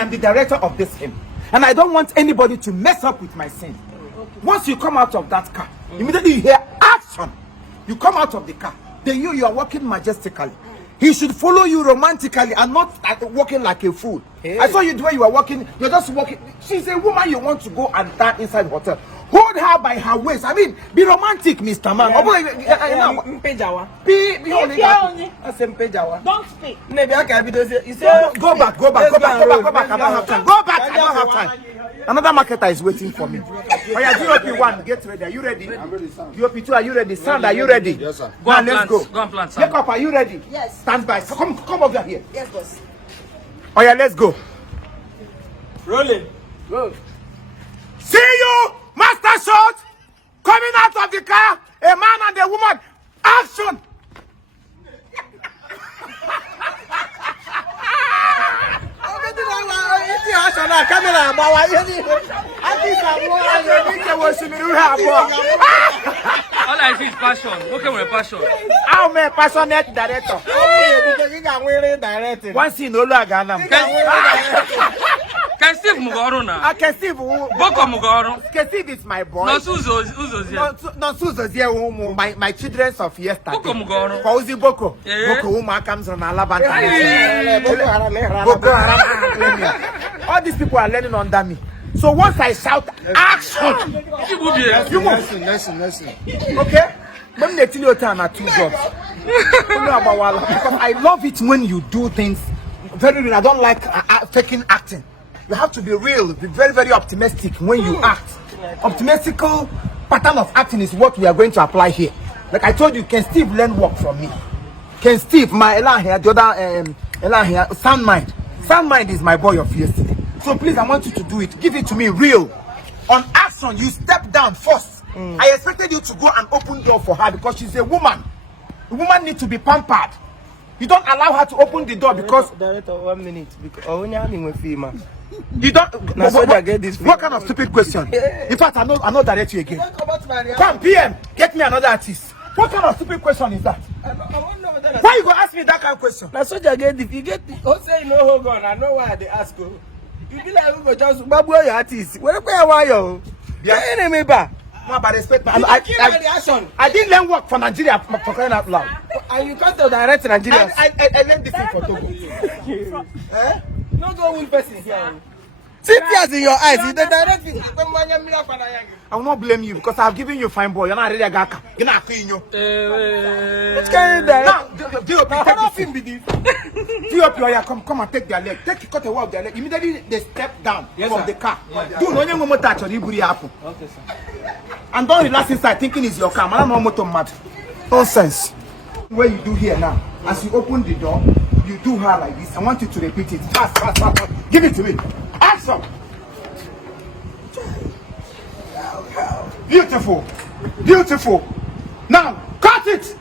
am the director of this film. And I don't want anybody to mess up with my scene. Once you come out of that car, immediately you hear action. You come out of the car. Then you are walking majestically. He should follow you romantically and not walking like a fool. Hey. I saw you the way you were walking. You're just walking. She's a woman you want to go and dine inside the hotel. Hold her by her waist. I mean, be romantic, Mr. Man. Don't speak. Go back. I don't have time. Go back. I don't have time. Another marketer is waiting for me. Oh yeah, DOP1, get ready. Are you ready? I'm ready, sir. DOP2, are you ready? Sand, are you ready? Yes, sir. Go on, let's go. Go and plant. Wake up, are you ready? Yes. Stand by. Come over here. Yes, boss. Oh yeah, let's go. Rolling. Go. See you, master shot. Coming out of the car, a man and a woman. Action. All I see is passion. Okay, with passion. I'm a passionate director. One scene, no lag, Can Steve Mugoro now? I can see Boko Mugoro. Steve is my boy. No Suzo's here. No, Susan's here. My children of yesterday. Boko Mugoro. Fauzi Boko. Yeah. Boko woman comes on Alabama. Hey. Boko Haram. All these people are learning under me. So once I shout action, you move. Listen. Okay? Let me tell you at 2 jobs. Because I love it when you do things very real. I don't like faking acting. You have to be real, be very, very optimistic when you act. Optimistical pattern of acting is what we are going to apply here. Like I told you, can Steve learn work from me? Can Steve, my Elan here, the other Elan here, Sound Mind. Sound Mind is my boy of yesterday. So please, I want you to do it. Give it to me real. On action, you step down first. I expected you to go and open door for her because she's a woman. A woman needs to be pampered. You don't allow her to open the door because... Director, 1 minute. Because only I'm with female. You don't... What kind of stupid question? In fact, I know direct you again. Come, PM, get me another artist. What kind of stupid question is that? Why you go ask me that kind of question? Now, soldier get if you get say no hold on. I know why they ask you. You be like, we go just babu your artist. Where why you? Yeah, enemy ba. No, but respect me. I didn't learn work for Nigeria for crying out loud. And you can't direct Nigeria. I learned this thing for Togo. No go win person here. See tears in your eyes. You the direct me. I will not blame you because I have given you fine boy. You're not ready to you're not clean you. Which kind of direct? Now, DOP, take this. DOP, come and take their leg. Cut away of their leg. Immediately they step down from the car. Do no more touch on Iburi happen. Okay, sir. And don't relax inside thinking it's your car. Man, I'm not mad. Nonsense. What you do here now, as you open the door, you do her like this. I want you to repeat it. Fast. Give it to me. Action. Beautiful. Now, cut it.